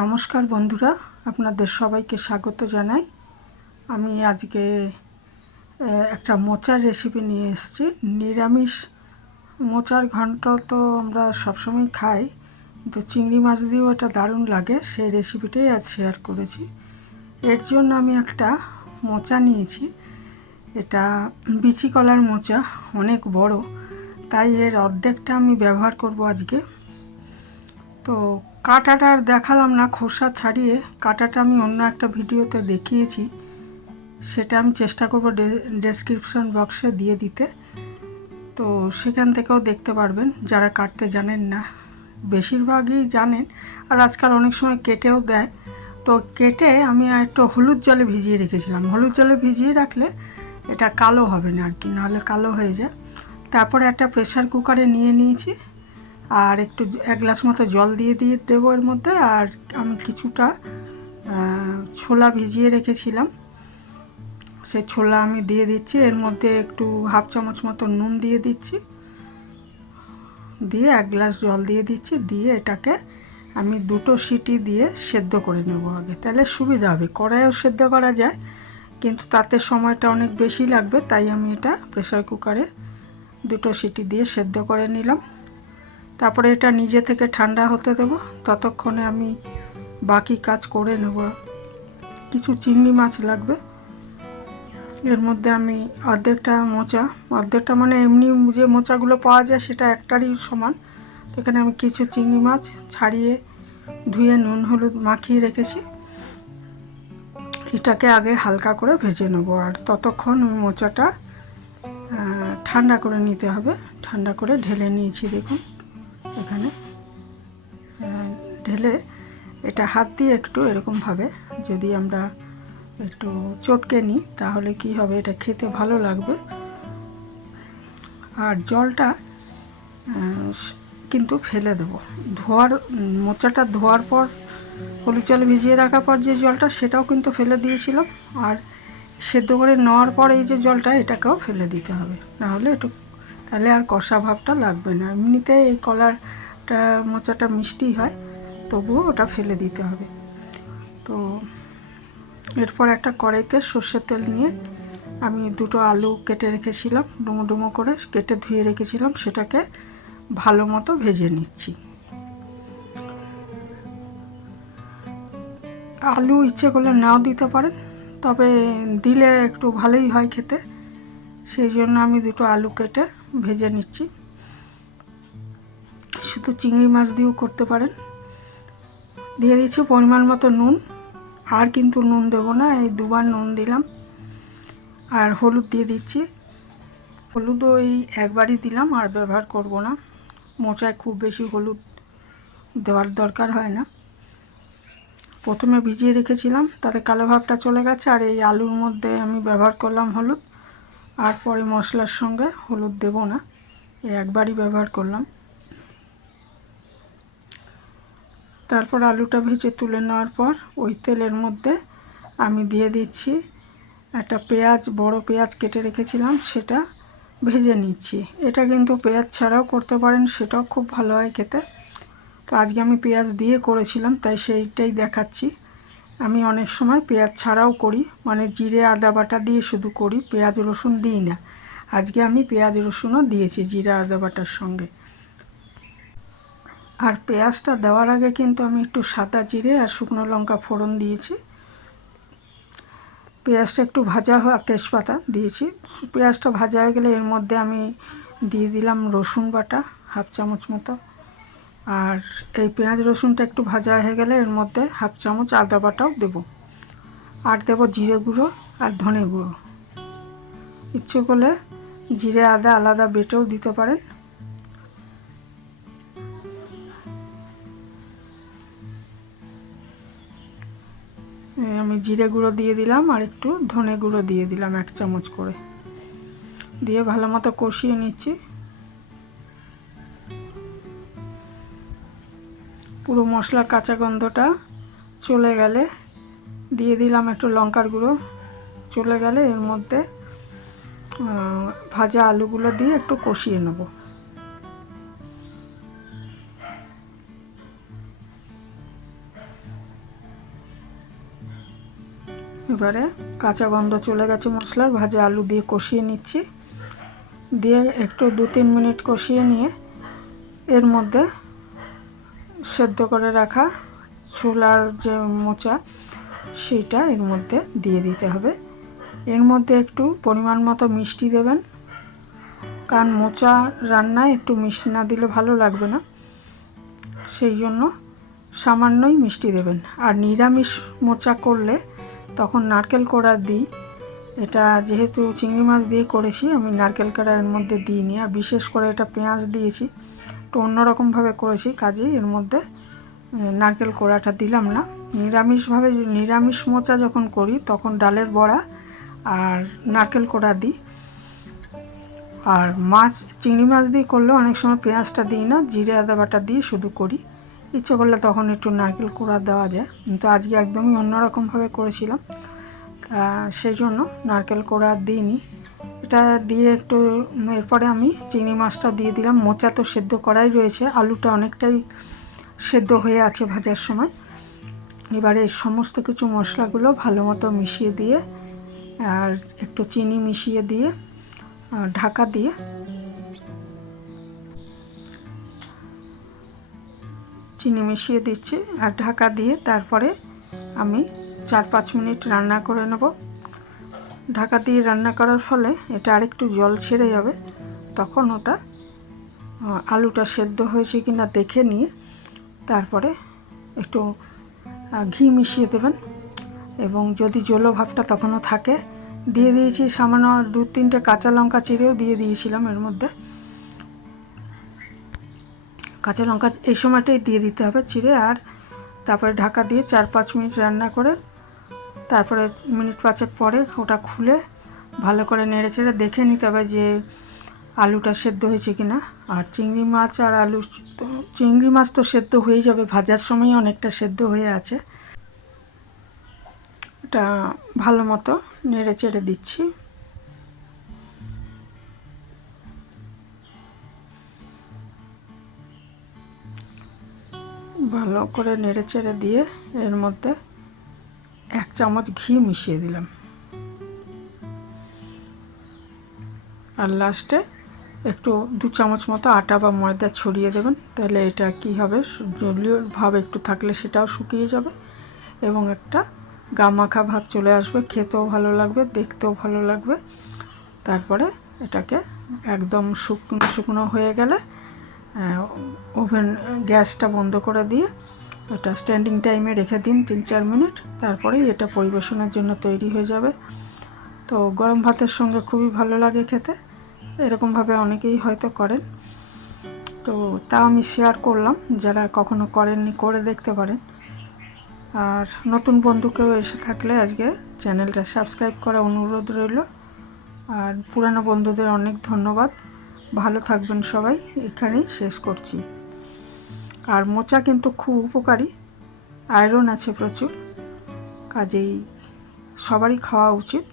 নমস্কার বন্ধুরা, আপনাদের সবাইকে স্বাগত জানাই। আমি আজকে একটা মোচার রেসিপি নিয়ে এসেছি। নিরামিষ মোচার ঘন্ট তো আমরা সবসময় খাই, কিন্তু চিংড়ি মাছ দিয়েও এটা দারুণ লাগে। সেই রেসিপিটাই আজ শেয়ার করেছি। এর জন্য আমি একটা মোচা নিয়েছি। এটা বিচি কলার মোচা, অনেক বড়, তাই এর অর্ধেকটা আমি ব্যবহার করব আজকে। তো কাঁটাটা আর দেখালাম না, খোসা ছাড়িয়ে কাঁটাটা আমি অন্য একটা ভিডিওতে দেখিয়েছি, সেটা আমি চেষ্টা করব ডেসক্রিপশন বক্সে দিয়ে দিতে। তো সেখান থেকেও দেখতে পারবেন যারা কাটতে জানেন না। বেশিরভাগই জানেন, আর আজকাল অনেক সময় কেটেও দেয়। তো কেটে আমি একটু হলুদ জলে ভিজিয়ে রেখেছিলাম। হলুদ জলে ভিজিয়ে রাখলে এটা কালো হবে না আর কি, নাহলে কালো হয়ে যায়। তারপরে একটা প্রেসার কুকারে নিয়ে নিয়েছি, আর একটু 1 গ্লাস মতো জল দিয়ে দেবো এর মধ্যে। আর আমি কিছুটা ছোলা ভিজিয়ে রেখেছিলাম, সেই ছোলা আমি দিয়ে দিচ্ছি। এর মধ্যে একটু 1/2 চামচ মতো নুন দিয়ে দিচ্ছি, দিয়ে 1 গ্লাস জল দিয়ে দিচ্ছি। দিয়ে এটাকে আমি 2টো সিটি দিয়ে সেদ্ধ করে নেব আগে, তাহলে সুবিধা হবে। কড়াইও সেদ্ধ করা যায়, কিন্তু তাতে সময়টা অনেক বেশি লাগবে, তাই আমি এটা প্রেসার কুকারে 2টো সিটি দিয়ে সেদ্ধ করে নিলাম। তারপরে এটা নিজে থেকে ঠান্ডা হতে দেব। ততক্ষণে আমি বাকি কাজ করে নেব। কিছু চিংড়ি মাছ লাগবে। এর মধ্যে আমি অর্ধেকটা মানে এমনি যে মোচাগুলো পাওয়া যায় সেটা একটারই সমান। তো এখানে আমি কিছু চিংড়ি মাছ ছাড়িয়ে ধুয়ে নুন হলুদ মাখিয়ে রেখেছি। এটাকে আগে হালকা করে ভেজে নেব, আর ততক্ষণ ওই মোচাটা ঠান্ডা করে নিতে হবে। ঠান্ডা করে ঢেলে নিয়েছি, দেখুন এখানে ঢেলে এটা হাত দিয়ে একটু এরকমভাবে যদি আমরা একটু চটকে নিই, তাহলে কি হবে, এটা খেতে ভালো লাগবে। আর জলটা কিন্তু ফেলে দেব। মোচাটা ধোয়ার পর হলুদ জলে ভিজিয়ে রাখার পর যে জলটা, সেটাও কিন্তু ফেলে দিয়েছিলাম। আর সেদ্ধ করে নেওয়ার পর এই যে জলটা, এটাকেও ফেলে দিতে হবে, নাহলে তাহলে আর কষা ভাবটা লাগবে না। এমনিতে এই কলারটা মোচাটা মিষ্টি হয়, তবুও ওটা ফেলে দিতে হবে। তো এরপর একটা কড়াইতে সর্ষের তেল নিয়ে আমি 2টো আলু কেটে রেখেছিলাম, ডুমো ডুমো করে কেটে ধুয়ে রেখেছিলাম, সেটাকে ভালো মতো ভেজে নিচ্ছি। আলু ইচ্ছে করলে নাও দিতে পারেন, তবে দিলে একটু ভালোই হয় খেতে। সেই জন্য আমি 2টো আলু কেটে ভেজে নিচ্ছি। শুধু চিংড়ি মাছ দিয়েও করতে পারেন। দিয়ে দিচ্ছি পরিমাণ মতো নুন, আর কিন্তু নুন দেবো না, এই 2বার নুন দিলাম। আর হলুদ দিয়ে দিচ্ছি। হলুদও এই একবারই দিলাম, আর ব্যবহার করব না। মোচায় খুব বেশি হলুদ দেওয়ার দরকার হয় না। প্রথমে ভিজিয়ে রেখেছিলাম, তাতে কালো ভাবটা চলে গেছে। আর এই আলুর মধ্যে আমি ব্যবহার করলাম হলুদ, আর পরে মশলার সঙ্গে হলুদ দেব না, এই একবারই ব্যবহার করলাম। তারপর আলুটা ভেজে তুলে নেওয়ার পর ওই তেলের মধ্যে আমি দিয়ে দিচ্ছি একটা পেঁয়াজ, বড় পেঁয়াজ কেটে রেখেছিলাম, সেটা ভেজে নিচ্ছি। এটা কিন্তু পেঁয়াজ ছাড়াও করতে পারেন, সেটাও খুব ভালো হয় খেতে। তো আজকে আমি পেঁয়াজ দিয়ে করেছিলাম, তাই সেইটাই দেখাচ্ছি। আমি অনেক সময় পেঁয়াজ ছাড়াও করি, মানে জিরে আদা বাটা দিয়ে শুধু করি, পেঁয়াজ রসুন দিই না। আজকে আমি পেঁয়াজ রসুনও দিয়েছি জিরে আদা বাটার সঙ্গে। আর পেঁয়াজটা দেওয়ার আগে কিন্তু আমি একটু সাদা জিরে আর শুকনো লঙ্কা ফোড়ন দিয়েছি। পেঁয়াজটা একটু ভাজা হওয়া, তেজপাতা দিয়েছি। পেঁয়াজটা ভাজা হয়ে গেলে এর মধ্যে আমি দিয়ে দিলাম রসুন বাটা 1/2 চামচ মতো। আর এই পেঁয়াজ রসুনটা একটু ভাজা হয়ে গেলে এর মধ্যে 1/2 চামচ আদা বাটাও দেবো। আর দেবো জিরে গুঁড়ো আর ধনে গুঁড়ো। ইচ্ছে করলে জিরে আদা আলাদা বেটেও দিতে পারেন। আমি জিরে গুঁড়ো দিয়ে দিলাম, আর একটু ধনে গুঁড়ো দিয়ে দিলাম 1 চামচ করে, দিয়ে ভালো মতো কষিয়ে নিচ্ছি। পুরো মশলার কাঁচা গন্ধটা চলে গেলে দিয়ে দিলাম একটু লঙ্কার গুঁড়ো। চলে গেলে এর মধ্যে ভাজা আলুগুলো দিয়ে একটু কষিয়ে নেব। এবারে কাঁচা গন্ধ চলে গেছে মশলার, ভাজা আলু দিয়ে কষিয়ে নিচ্ছি। দিয়ে একটু 2-3 মিনিট কষিয়ে নিয়ে এর মধ্যে সেদ্ধ করে রাখা ছোলার যে মোচা সেটা এর মধ্যে দিয়ে দিতে হবে। এর মধ্যে একটু পরিমাণ মতো মিষ্টি দেবেন, কারণ মোচা রান্নায় একটু মিষ্টি না দিলে ভালো লাগবে না, সেই জন্য সামান্যই মিষ্টি দেবেন। আর নিরামিষ মোচা করলে তখন নারকেল কোড়া দিই। এটা যেহেতু চিংড়ি মাছ দিয়ে করেছি, আমি নারকেল কোড়া এর মধ্যে দিইনি। আর বিশেষ করে এটা পেঁয়াজ দিয়েছি, তো অন্যরকমভাবে করেছি, কাজেই এর মধ্যে নারকেল কোড়াটা দিলাম না। নিরামিষভাবে নিরামিষ মোচা যখন করি তখন ডালের বড়া আর নারকেল কোড়া দিই। আর মাছ চিংড়ি মাছ দিয়ে করলে অনেক সময় পেঁয়াজটা দিই না, জিরে আদা বাটা দিয়ে শুধু করি। ইচ্ছে করলে তখন একটু নারকেল কোড়া দেওয়া যায়, কিন্তু আজকে একদমই অন্যরকমভাবে করেছিলাম, সেই জন্য নারকেল কোড়া দিইনি। এটা দিয়ে একটু এরপরে আমি চিংড়ি মাছটা দিয়ে দিলাম। মোচা তো সেদ্ধ করাই রয়েছে, আলুটা অনেকটাই সেদ্ধ হয়ে আছে ভাজার সময়। এবারে সমস্ত কিছু মশলাগুলো ভালো মতো মিশিয়ে দিয়ে আর একটু চিনি মিশিয়ে দিয়ে ঢাকা দিয়ে চিনি মিশিয়ে দিচ্ছি আর ঢাকা দিয়ে তারপরে আমি 4-5 মিনিট রান্না করে নেব। ঢাকা দিয়ে রান্না করার ফলে এটা আরেকটু জল ছেড়ে যাবে, তখন ওটা আলুটা সেদ্ধ হয়েছে কিনা দেখে নিয়ে তারপরে একটু ঘি মিশিয়ে দেবেন। এবং যদি জলো ভাবটা তখনও থাকে, দিয়ে দিয়েছি সামান্য 2-3টে কাঁচা লঙ্কা চিড়েও দিয়ে দিয়েছিলাম এর মধ্যে। কাঁচা লঙ্কা এই সময়টাই দিয়ে দিতে হবে চিড়ে। আর তারপরে ঢাকা দিয়ে 4-5 মিনিট রান্না করে তারপরে মিনিট 5 পরে ওটা খুলে ভালো করে নেড়ে চেড়ে দেখে নিতে হবে যে আলুটা সেদ্ধ হয়েছে কিনা। আর চিংড়ি মাছ আর আলু, চিংড়ি মাছ তো সেদ্ধ হয়ে যাবে, ভাজার সময় অনেকটা সেদ্ধ হয়ে আছে। এটা ভালো মতো নেড়ে চেড়ে দিচ্ছি। ভালো করে নেড়ে চেড়ে দিয়ে এর মধ্যে 1 চামচ ঘি মিশিয়ে দিলাম। আর লাস্টে একটু 2 চামচ মতো আটা বা ময়দা ছড়িয়ে দেবেন, তাহলে এটা কি হবে, জলীয় ভাব একটু থাকলে সেটাও শুকিয়ে যাবে এবং একটা গামাখা ভাব চলে আসবে, খেতেও ভালো লাগবে, দেখতেও ভালো লাগবে। তারপরে এটাকে একদম শুকনো শুকনো হয়ে গেলে ওভেন গ্যাসটা বন্ধ করে দিয়ে এটা স্ট্যান্ডিং টাইমে রেখে দিন 3-4 মিনিট, তারপরেই এটা পরিবেশনের জন্য তৈরি হয়ে যাবে। তো গরম ভাতের সঙ্গে খুবই ভালো লাগে খেতে, এরকমভাবে অনেকেই হয়তো করেন, তো তা আমি শেয়ার করলাম, যারা কখনো করেননি করে দেখতে পারেন। আর নতুন বন্ধু কেউ এসে থাকলে আজকে চ্যানেলটা সাবস্ক্রাইব করা অনুরোধ রইল। আর পুরানো বন্ধুদের অনেক ধন্যবাদ। ভালো থাকবেন সবাই, এখানেই শেষ করছি। আর মোচা কিন্তু খুব উপকারী, আয়রন আছে প্রচুর, কাজেই সবারই খাওয়া উচিত।